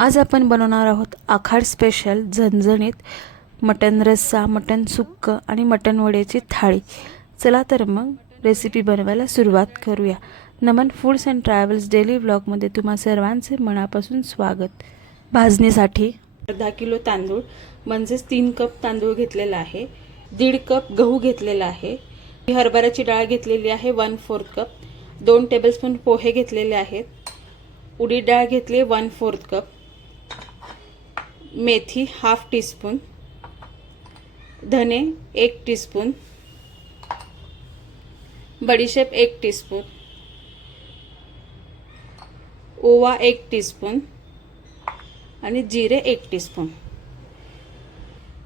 आज आपण बनवणार आहोत आखाड स्पेशल झणझणीत मटन रस्सा मटन सुक्क आणि मटन वड्याची थाळी. चला तर मग रेसिपी बनवायला सुरुवात करूया. Naman foods and travels daily व्लॉगमध्ये तुम्हा सर्वांचे मनापासून स्वागत. भाजणीसाठी अर्धा किलो तांदूळ म्हणजेच तीन कप तांदूळ घेतलेला आहे. दीड कप गहू घेतलेला आहे. हरभऱ्याची डाळ घेतलेली आहे वन फोर्थ कप दोन टेबलस्पून पोहे घेतलेले आहेत. उडीद डाळ घेतली वन फोर्थ कप मेथी हाफ टीस्पून धने एक टीस्पून बडीशेप एक टीस्पून ओवा एक टीस्पून आणि जिरे एक टीस्पून.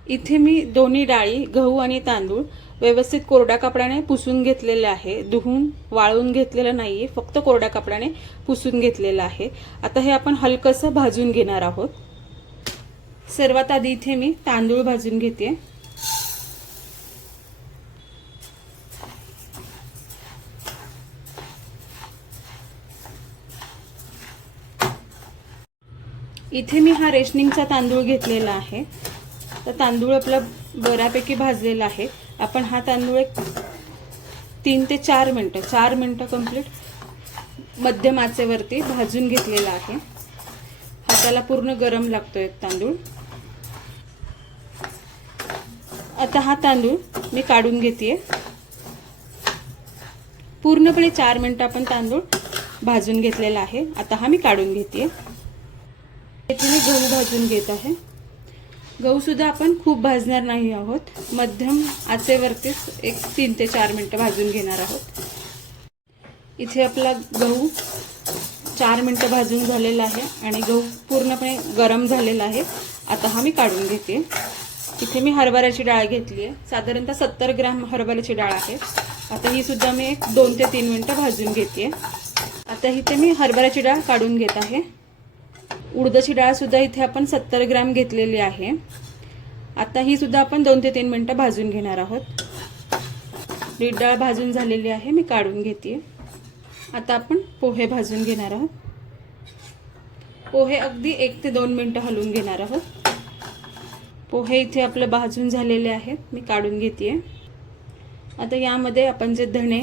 इथे मी दोन्ही डाळी गहू आणि तांदूळ व्यवस्थित कोरड्या कपड्याने पुसून घेतलेले आहे. धुवून वाळून घेतलेलं नाहीये फक्त कोरड्या कपड्याने पुसून घेतलेलं आहे. आता हे आपण हलकंसं भाजून घेणार आहोत. सर्वात आधी इथे मी तांदूळ भाजून घेते. इथे मी हा रेशनिंगचा तांदूळ घेतलेला आहे. तर तांदूळ आपला बऱ्यापैकी भाजलेला आहे. आपण हा तांदूळ एक तीन ते चार मिनटं चार मिनटं कंप्लीट मध्यम आचेवरती भाजून घेतलेला आहे. हाताला पूर्ण गरम लागतो एक तांदूळ. आता हा तांदूळ मी काढून घेते पूर्णपणे चार मिनटं आपण तांदूळ भाजून घेतलेला आहे. आता हा मी काढून घेते येथे मी गहू भाजून घेत आहे. गहू सुद्धा आपण खूप भाजणार नाही आहोत. मध्यम आचेवरतीच एक तीन ते चार मिनटं भाजून घेणार आहोत. इथे आपला गहू चार मिनटं भाजून झालेला आहे आणि गहू पूर्णपणे गरम झालेला आहे. आता हा मी काढून घेते इथे मी हरभऱ्याची डाळ घेतली आहे. साधारणतः सत्तर ग्रॅम हरभऱ्याची डाळ आहे. आता ही सुद्धा मी एक दोन ते तीन मिनटं भाजून घेते. आता इथे मी हरभऱ्याची डाळ काढून घेत आहे. उडदाची डाळसुद्धा इथे आपण सत्तर ग्रॅम घेतलेली आहे. आता ही सुद्धा आपण दोन ते तीन मिनटं भाजून घेणार आहोत. रीट डाळ भाजून झालेली आहे मी काढून घेते. आता आपण पोहे भाजून घेणार आहोत. पोहे अगदी एक ते दोन मिनटं हलवून घेणार आहोत. पोहे इथे आपलं भाजून झालेले आहेत. मी काढून घेते आता यामध्ये आपण जे धणे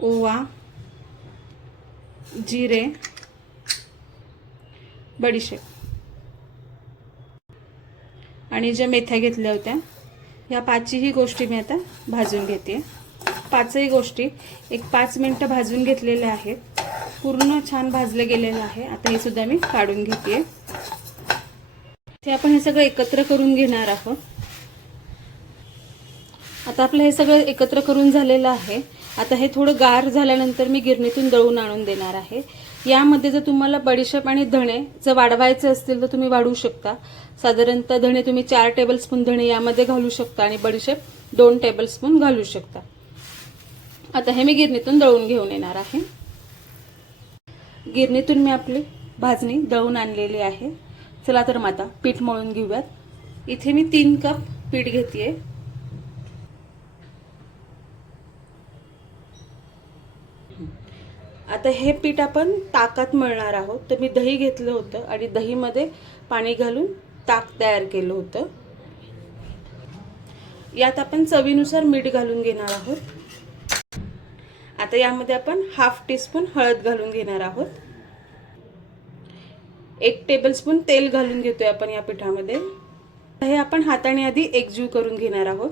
ओवा जिरे बडीशेप आणि ज्या मेथ्या घेतल्या होत्या ह्या पाचही गोष्टी मी आता भाजून घेते पाचही गोष्टी एक पाच मिनटं भाजून घेतलेल्या आहेत. पूर्ण छान भाजले गेलेलं आहे. आता हे सुद्धा मी काढून घेते ते आपण हे सगळं एकत्र करून घेणार आहोत. आता आपलं हे सगळं एकत्र करून झालेलं आहे. आता हे थोडं गार झाल्यानंतर मी गिरणीतून दळून आणून देणार आहे. यामध्ये जर तुम्हाला बडीशेप आणि धणे जर वाढवायचे असतील तर तुम्ही वाढवू शकता. साधारणतः धणे तुम्ही चार टेबलस्पून धणे यामध्ये घालू शकता आणि बडीशेप दोन टेबलस्पून घालू शकता. आता हे मी गिरणीतून दळून घेऊन येणार आहे. गिरणीतून मी आपली भाजणी दळून आणलेली आहे. चला तर माता पीठ मळून घेऊयात. इथे मी तीन कप पीठ घेते आता हे पीठ आपण ताकात मळणार आहोत. तर मी दही घेतलं होतं आणि दहीमध्ये पाणी घालून ताक तयार केलं होतं. यात आपण चवीनुसार मीठ घालून घेणार आहोत. आता यामध्ये आपण हाफ टीस्पून हळद घालून घेणार आहोत. एक टेबलस्पून तेल घालून घेतोय आपण या पिठामध्ये. हे आपण हाताने आधी एकजीव करून घेणार आहोत.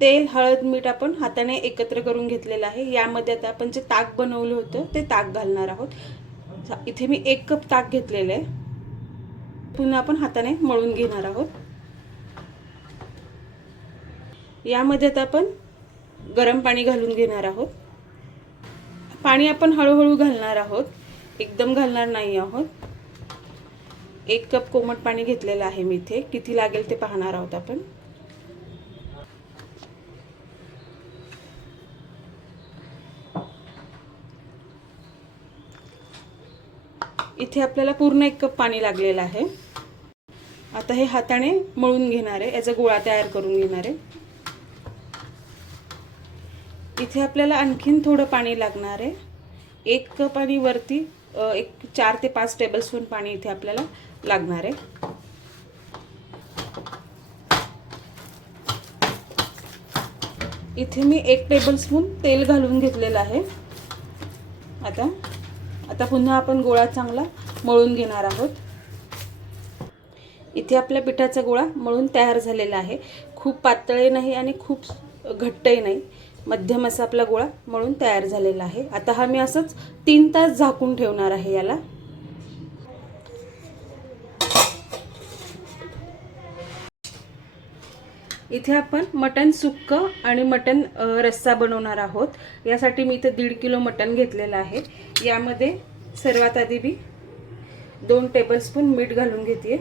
तेल हळद मीठ आपण हाताने एकत्र करून घेतलेलं आहे. यामध्ये आता आपण जे ताक बनवलं होतं ते ताक घालणार आहोत. इथे मी एक कप ताक घेतलेलं आहे. पुन्हा आपण हाताने मळून घेणार आहोत. यामध्ये आता आपण गरम पाणी घालून घेणार आहोत. पाणी आपण हळूहळू घालणार आहोत. एकदम घालणार नाही आहोत. एक कप कोमट पाणी घेतलेलं आहे मी इथे. किती लागेल ते पाहणार आहोत आपण. इथे आपल्याला पूर्ण एक कप पाणी लागलेलं आहे. आता हे हाताने मळून घेणार आहे. याचा गोळा तयार करून घेणार आहे. इथे आपल्याला आणखीन थोडं पाणी लागणार आहे. एक कप आणि वरती एक चार ते पाच टेबलस्पून पाणी इथे आपल्याला लागणार आहे. इथे मी एक टेबलस्पून तेल घालून घेतलेलं आहे. आता आता पुन्हा आपण गोळा चांगला मळून घेणार आहोत. इथे आपल्या पिठाचा गोळा मळून तयार झालेला आहे. खूप पातळही नाही आणि खूप घट्टही नाही. मध्यम असा आपला गोळा मळून तयार झालेला आहे. आता हा मी असंच तीन तास झाकून ठेवणार आहे याला. इथे आपण मटन सुक्क आणि मटन रस्सा बनवणार आहोत. यासाठी मी इथे दीड किलो मटन घेतलेलं आहे. यामध्ये सर्वात आधी मी दोन टेबलस्पून मीठ घालून घेते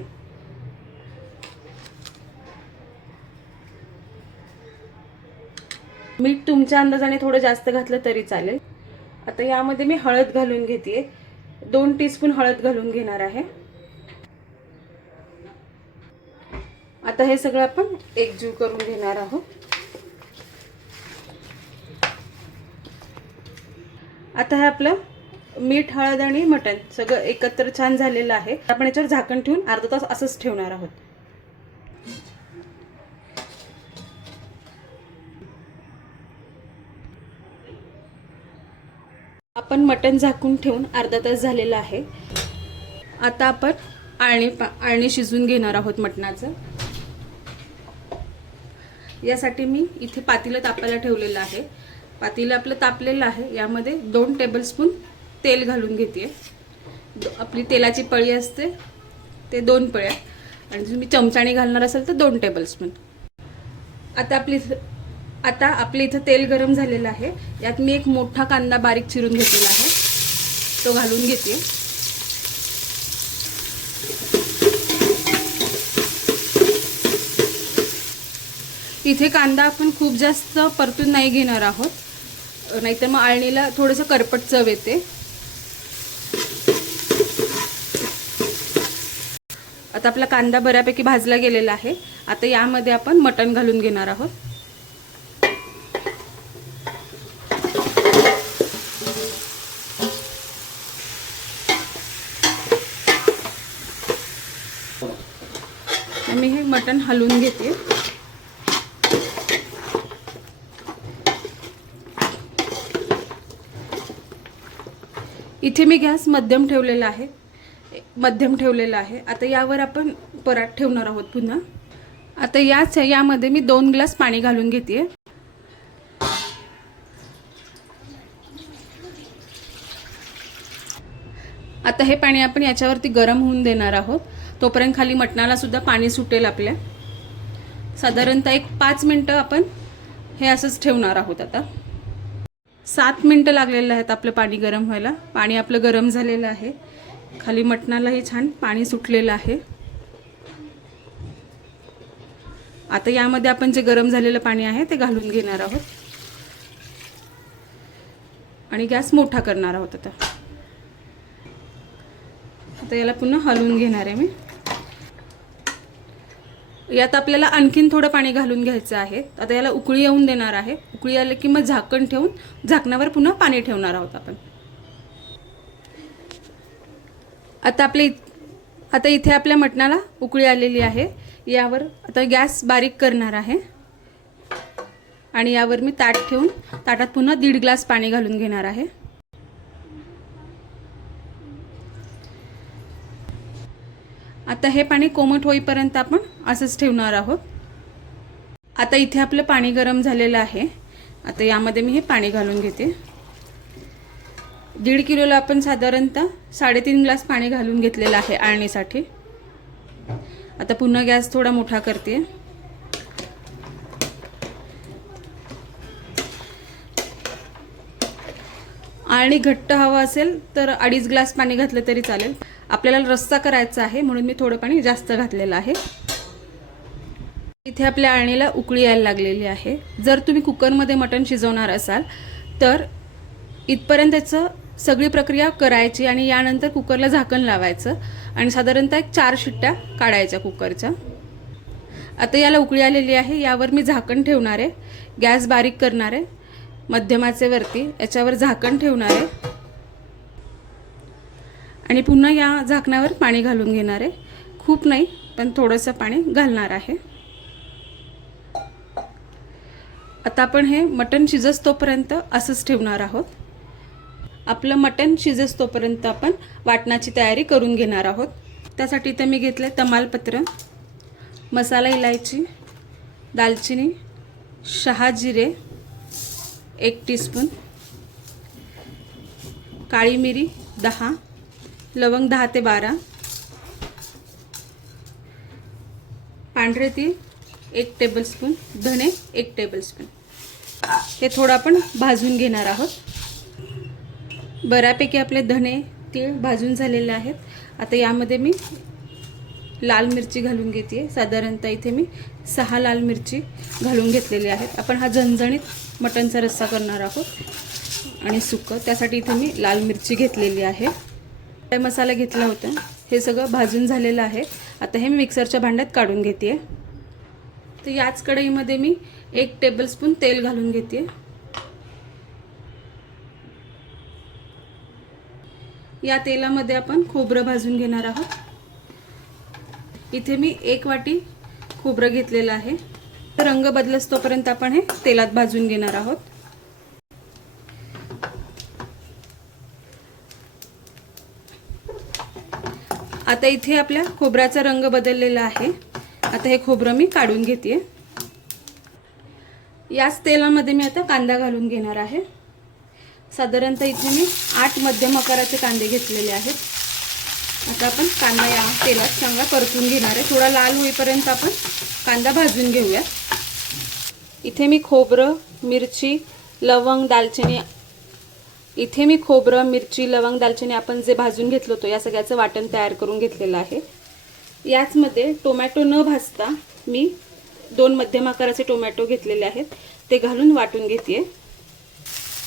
मीठ तुमच्या अंदाजाने थोडं जास्त घातलं तरी चालेल. आता यामध्ये मी हळद घालून घेते दोन टीस्पून हळद घालून घेणार आहे. आता हे सगळं आपण एकजीव करून घेणार आहोत. आता हे आपलं मीठ हळद आणि मटण सगळं एकत्र छान झालेलं आहे. आपण याच्यावर झाकण ठेवून अर्धा तास असंच ठेवणार आहोत. आपण मटण झाकून ठेवून अर्धा तास झालेला आहे. आता आपण आळणी पा आळणी शिजवून घेणार आहोत मटणाचं. यासाठी मी इथे पातीलं तापायला ठेवलेलं आहे. पातीलं आपलं तापलेलं आहे. यामध्ये दोन टेबलस्पून तेल घालून घेते आपली तेलाची पळी असते ते दोन पळ्या. आणि तुम्ही चमचाने घालणार असाल तर दोन टेबलस्पून आता आपली आता आपल्या इथं तेल गरम झालेलं आहे. यात मी एक मोठा कांदा बारीक चिरून घेतलेला आहे. तो घालून घेते. इथे कांदा आपण खूप जास्त परतून नाही घेणार आहोत. नाहीतर मग आळणीला थोडंसं करपट चव येते. आता आपला कांदा बऱ्यापैकी भाजला गेलेला आहे. आता यामध्ये आपण मटण घालून घेणार आहोत. मटण हलवून घेते. इथे मी गॅस मध्यम ठेवलेला आहे. मध्यम ठेवलेला आहे. आता यावर आपण परात ठेवणार आहोत पुन्हा. आता याच यामध्ये मी दोन ग्लास पाणी घालून घेते. आता हे पाणी आपण याच्यावरती गरम होऊन देणार आहोत. तोपर्यंत खाली मटणाला सुद्धा पाणी सुटेल आपल्या. साधारणतः एक पाच मिनटं आपण हे असंच ठेवणार आहोत आता. सात मिनटं लागलेलं आहेत आपलं पाणी गरम व्हायला. पाणी आपलं गरम झालेलं आहे. खाली मटणालाही छान पाणी सुटलेलं आहे. आता यामध्ये आपण जे गरम झालेलं पाणी आहे ते घालून घेणार आहोत. आणि गॅस मोठा करणार आहोत आता. आता याला पुन्हा हलवून घेणार आहे मी. यात आपल्याला आणखीन थोडं पाणी घालून घ्यायचं आहे. आता याला उकळी येऊन देणार आहे. उकळी आली की मग झाकण ठेवून झाकणावर पुन्हा पाणी ठेवणार आहोत आपण. आता आपले आता इथे आपल्या मटणाला उकळी आलेली आहे. यावर आता गॅस बारीक करणार आहे. आणि यावर मी ताट ठेवून ताटात पुन्हा दीड ग्लास पाणी घालून घेणार आहे. आता हे पाणी कोमट होईपर्यंत आपण असंच ठेवणार आहोत. आता इथे आपलं पाणी गरम झालेलं आहे. आता यामध्ये मी हे पाणी घालून घेते. दीड किलोला आपण साधारणतः साडेतीन ग्लास पाणी घालून घेतलेलं आहे आळणीसाठी. आता पुन्हा गॅस थोडा मोठा करते. आणि घट्ट हवं असेल तर अडीच ग्लास पाणी घातलं तरी चालेल. आपल्याला रस्सा करायचा आहे म्हणून मी थोडं पाणी जास्त घातलेलं आहे. इथे आपल्या आळणीला उकळी यायला लागलेली आहे. जर तुम्ही कुकरमध्ये मटण शिजवणार असाल तर इथपर्यंत त्याचं सगळी प्रक्रिया करायची आणि यानंतर कुकरला झाकण लावायचं आणि साधारणतः एक चार शिट्ट्या काढायच्या कुकरच्या. आता याला उकळी आलेली आहे यावर मी झाकण ठेवणार आहे. गॅस बारीक करणार आहे. मध्यमाचे वरती याच्यावर झाकण ठेवणार आहे. आणि पुन्हा या झाकणावर पाणी घालून घेणार आहे. खूप नाही पण थोडंसं पाणी घालणार आहे. आता आपण हे मटण शिजस्तोपर्यंत असंच ठेवणार आहोत. आपलं मटण शिजस्तोपर्यंत आपण वाटणाची तयारी करून घेणार आहोत. त्यासाठी इथं मी घेतलं तमालपत्र मसाला इलायची दालचिनी शहाजिरे एक टीस्पून काळी मिरी दहा लवंग दहा ते बारा. पांढरे तीळ एक टेबलस्पून धणे एक टेबलस्पून हे थोडं आपण भाजून घेणार आहोत. बऱ्यापैकी आपले धणे तीळ भाजून झालेले आहेत. आता यामध्ये मी लाल मिरची घालून घेते साधारणतः इथे मी सहा लाल मिरची घालून घेतलेली आहेत. आपण हा झणझणीत मटणचा रस्सा करणार आहोत. आणि सुकं. त्यासाठी इथे मी लाल मिरची घेतलेली आहे. काय मसाला घेतला होता? हे सगळं भाजून झालेलं आहे. आता हे मी मिक्सरच्या भांड्यात काढून घेते. तर याच कढईमध्ये मी एक टेबलस्पून तेल घालून घेते. या तेलामध्ये आपण खोबरं भाजून घेणार आहोत. इथे मी एक वाटी खोबरं घेतलेलं आहे. रंग बदलस तोपर्यंत आपण हे तेलात भाजून घेणार आहोत. आता इथे आपल्या खोबऱ्याचा रंग बदललेला आहे. आता हे खोबरं मी काढून घेते याच तेलामध्ये मी आता कांदा घालून घेणार आहे. साधारणतः इथे मी आठ मध्यम आकाराचे कांदे घेतलेले आहेत. आता आपण कांदा या तेलात चांगला परतून घेणार आहे. थोडा लाल होईपर्यंत आपण कांदा भाजून घेऊया इथे मी खोबरं मिरची लवंग दालचिनी इथे मी खोबरं मिरची लवंग दालचिनी आपण जे भाजून घेतलं होतं या सगळ्याचं वाटण तयार करून घेतलेलं आहे. याचमध्ये टोमॅटो न भाजता मी दोन मध्यम आकाराचे टोमॅटो घेतलेले आहेत. ते घालून वाटून घेते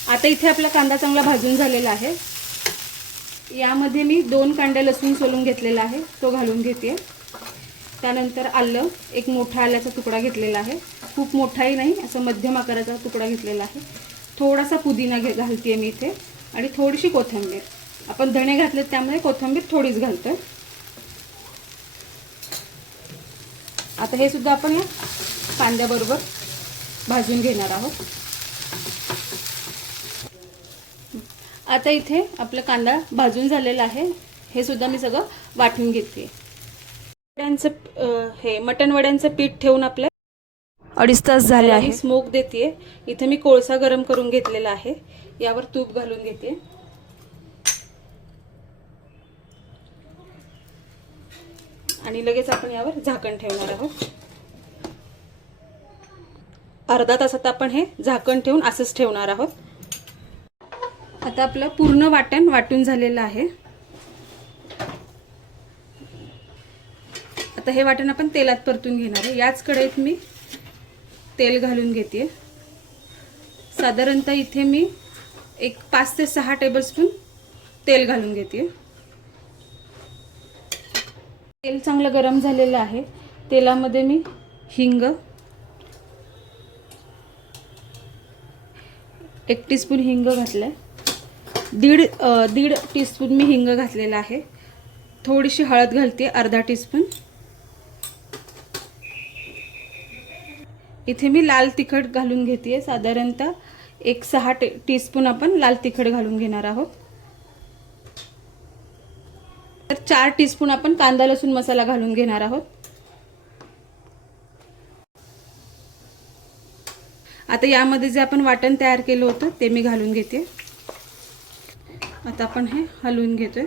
आता इथे आपला कांदा चांगला भाजून झालेला आहे. यामध्ये मी दोन कांड्या लसूण सोलून घेतलेला आहे. तो घालून घेते त्यानंतर आलं एक मोठा आल्याचा तुकडा घेतलेला आहे. खूप मोठाही नाही असं मध्यम आकाराचा तुकडा घेतलेला आहे. थोडासा पुदिना घे घालते मी इथे. आणि थोडीशी कोथिंबीर. आपण धणे घातलेत त्यामुळे कोथिंबीर थोडीच घालतोय. आता हे सुद्धा आपण या कांद्याबरोबर भाजून घेणार आहोत. आता इथे आपला कांदा भाजून झालेला आहे. हे सुद्धा मी सगळं वाटून घेते वड्यांचं हे मटण वड्यांचं पीठ ठेवून आपल्या अडीच तास झाले आहे. स्मोक देते इथे मी कोळसा गरम करून घेतलेला आहे. यावर तूप घालून घेते आणि लगेच आपण यावर झाकण ठेवणार आहोत. अर्धा तासात आपण हे झाकण ठेवून असंच ठेवणार आहोत. आता आपलं पूर्ण वाटण वाटून झालेलं आहे. आता हे वाटण आपण तेलात परतून घेणार आहे. याच कढईत मी तेल घालून घेते. साधारणतः इथे मी एक पाच ते सहा टेबलस्पून तेल घालून घेते. तेल चांगलं गरम झालेलं आहे. तेलामध्ये मी हिंग एक टीस्पून हिंग घातलाय. दीड दीड टीस्पून मी हिंग घातलेला आहे. थोडीशी हळद घालते अर्धा टीस्पून इथे मी लाल तिखट घालून घेते साधारणतः एक सहा टे टीस्पून आपण लाल तिखट घालून घेणार आहोत. तर चार टीस्पून आपण कांदा लसूण मसाला घालून घेणार आहोत. आता यामध्ये जे आपण वाटण तयार केलं होतं ते मी घालून घेते. आता आपण हे हलवून घेतोय.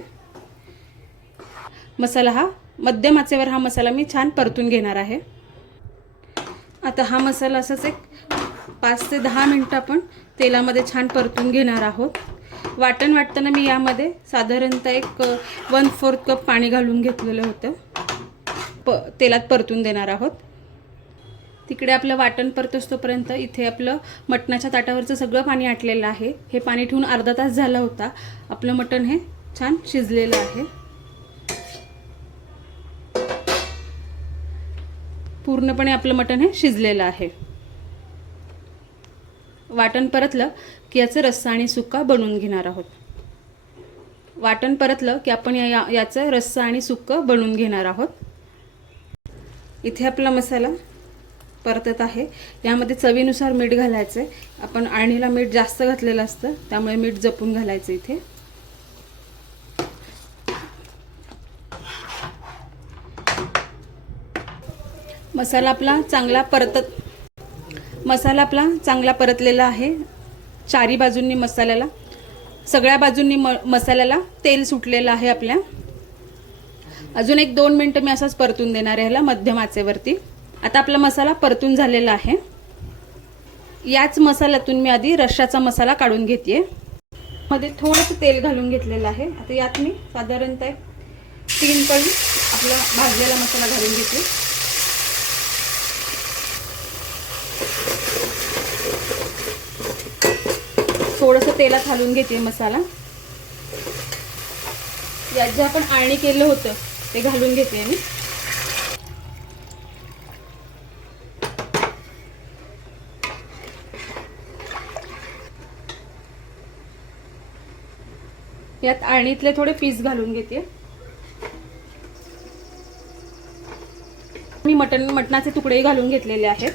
मसाला हा मध्यम आचेवर हा मसाला मी छान परतून घेणार आहे. आता हा मसाला असाच एक पाच ते दहा मिनटं आपण तेलामध्ये छान परतून घेणार आहोत. वाटण वाटताना मी यामध्ये साधारणतः एक वन फोर्थ कप पाणी घालून घेतलेलं होतं. प तेलात परतून देणार आहोत. तिकडे आपलं वाटण परत असतोपर्यंत इथे आपलं मटणाच्या ताटावरचं सगळं पाणी आटलेलं आहे. हे पाणी ठेवून अर्धा तास झाला होता. आपलं मटण हे छान शिजलेलं आहे. पूर्णपणे आपलं मटण हे शिजलेलं आहे. वाटण परतलं की याचं रस्सा आणि सुक्का बनवून घेणार आहोत. वाटण परतलं की आपण या याचं रस्सा आणि सुक्कं बनवून घेणार आहोत. इथे आपला मसाला परतत आहे. यामध्ये चवीनुसार मीठ घालायचं आहे आपण आळणीला मीठ जास्त घातलेलं असतं त्यामुळे मीठ जपून घालायचं इथे. मसाला आपला चांगला परतत मसाला आपला चांगला परतलेला आहे. चारी बाजूंनी मसाल्याला सगळ्या बाजूंनी म मसाल्याला तेल सुटलेलं आहे आपल्या. अजून एक दोन मिनटं मी असाच परतून देणार आहे ह्याला मध्यम आचेवरती. आता आपला मसाला परतून झालेला आहे. याच मसाल्यातून मी आधी रश्शाचा मसाला काढून घेते मध्ये थोडंसं तेल घालून घेतलेलं आहे. आता यात मी साधारणतः एक तीन पळी आपला भाजलेला मसाला घालून घेते थोडंसं तेलात घालून घेते मसाला. यात जे आपण आळणी केलं होतं ते घालून घेते मी. यात आळणीतले थोडे पीस घालून घेते. मी मटण मटणाचे तुकडेही घालून घेतलेले आहेत.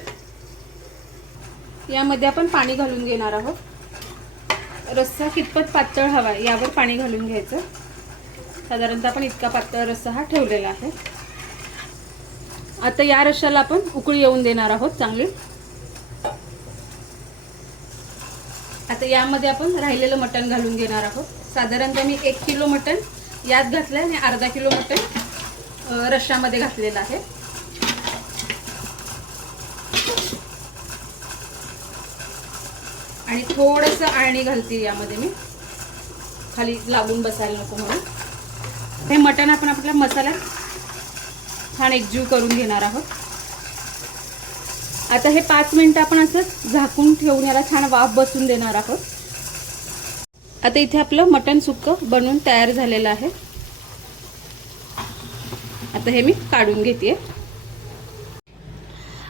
यामध्ये आपण पाणी घालून घेणार आहोत. रस्सा कितपत पातळ हवा यावर पाणी घालून घ्यायचं. साधारणतः आपण इतका पातळ रस्सा हा ठेवलेला आहे. आता या रश्शाला आपण उकळी येऊन देणार आहोत चांगली. आता यामध्ये आपण राहिलेलं मटण घालून घेणार आहोत. साधारणतः मी एक किलो मटण यात घातलं आणि अर्धा किलो मटण रश्यामध्ये रश्श्यामध्ये घातलेलं आहे. आणि थोडंसं आळणी घालते यामध्ये मी. खाली लागून बसायला नको म्हणून. हे मटण आपण आपल्या मसाल्यात छान एकजीव करून घेणार आहोत. आता हे पाच मिनिटं आपण असं झाकून ठेवून याला छान वाफ बसून देणार आहोत. आता इथे आपलं मटण सुक्क बनवून तयार झालेलं आहे. आता हे मी काढून घेते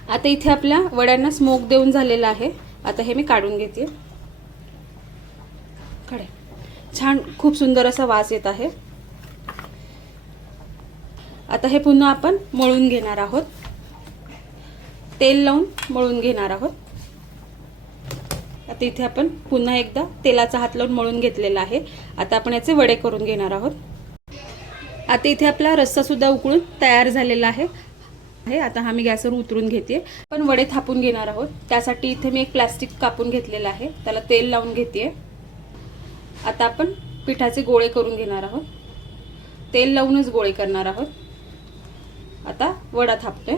आता इथे आपल्या वड्यांना स्मोक देऊन झालेला आहे. आता हे मी काढून घेते. कडे छान खूप सुंदर असा वास येत आहे. आता हे पुन्हा आपण मळून घेणार आहोत. तेल लावून मळून घेणार आहोत. आता इथे आपण पुन्हा एकदा तेलाचा हात लावून मळून घेतलेला आहे. आता आपण याचे वडे करून घेणार आहोत. आता इथे आपला रस्सा सुद्धा उकळून तयार झालेला आहे. आहे. आता हा मी गॅसवर उतरून घेते पण वडे थापून घेणार आहोत. त्यासाठी इथे मी एक प्लॅस्टिक कापून घेतलेलं आहे. त्याला तेल लावून घेते आता आपण पिठाचे गोळे करून घेणार आहोत. तेल लावूनच गोळे करणार आहोत. आता वडा थापतोय.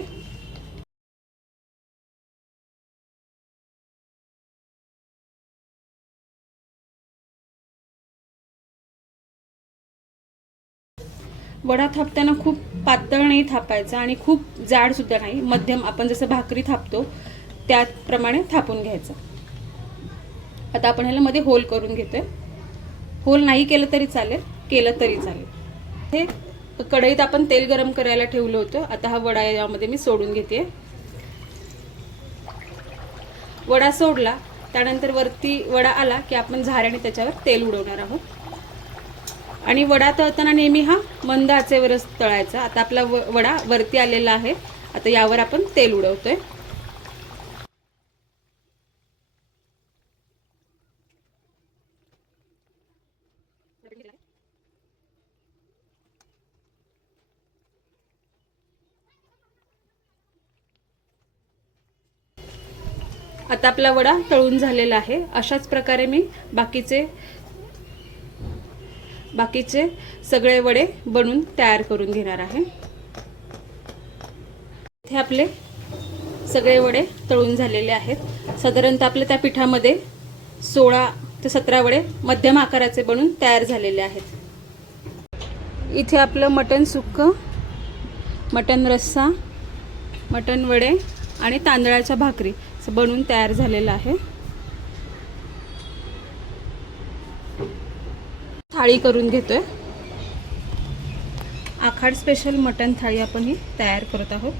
वडा थापताना खूप पातळ नाही थापायचा आणि खूप जाड सुद्धा नाही. मध्यम आपण जसं भाकरी थापतो त्याप्रमाणे थापून घ्यायचं. आता आपण ह्याला मध्ये होल करून घेतोय. होल नाही केलं तरी चालेल केलं तरी चालेल. हे कढईत आपण तेल गरम करायला ठेवलं होतं. आता हा वडा यामध्ये मी सोडून घेते. वडा सोडला त्यानंतर वरती वडा आला की आपण झाऱ्याने त्याच्यावर तेल उडवणार आहोत. आणि वडा तळताना नेहमी हा मंद आचेवरच तळायचा. आता आपला व- वडा वरती आलेला आहे. आता यावर आपण तेल उडवतोय. आता आपला वडा तळून झालेला आहे. अशाच प्रकारे मी बाकीचे बाकीचे सगळे वडे बनवून तयार करून घेणार आहे. इथे आपले सगळे वडे तळून झालेले आहेत. साधारणतः आपल्या त्या पिठामध्ये सोळा ते सतरा वडे मध्यम आकाराचे बनून तयार झालेले आहेत. इथे आपलं मटण सुक्कं मटण रस्सा मटण वडे आणि तांदळाच्या भाकरी बनवून तयार झालेलं आहे. थाळी करून घेतोय. आखाड स्पेशल मटन थाळी आपण ही तयार करत आहोत.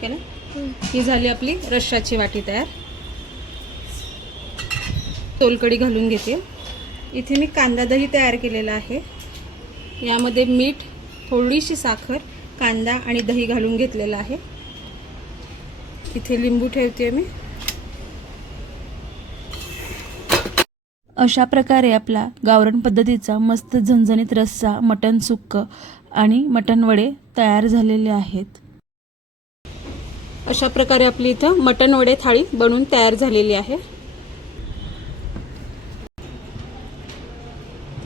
केलं ही झाली आपली रश्शाची वाटी तयार. सोलकडी घालून घेते. इथे मी कांदा दही तयार केलेला आहे. यामध्ये मीठ थोडीशी साखर कांदा आणि दही घालून घेतलेलं आहे. इथे लिंबू ठेवते मी. अशा प्रकारे आपला गावरण पद्धतीचा मस्त झणझणीत रस्सा मटण सुक्क आणि मटण वडे तयार झालेले आहेत. अशा प्रकारे आपली इथं मटण वडे थाळी बनवून तयार झालेली आहे.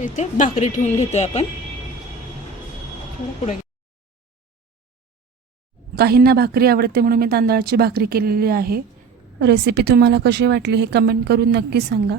इथे भाकरी ठेवून घेतोय आपण. पुढे काहींना भाकरी आवडते म्हणून मी तांदळाची भाकरी केलेली आहे. रेसिपी तुम्हाला कशी वाटली हे कमेंट करून नक्की सांगा.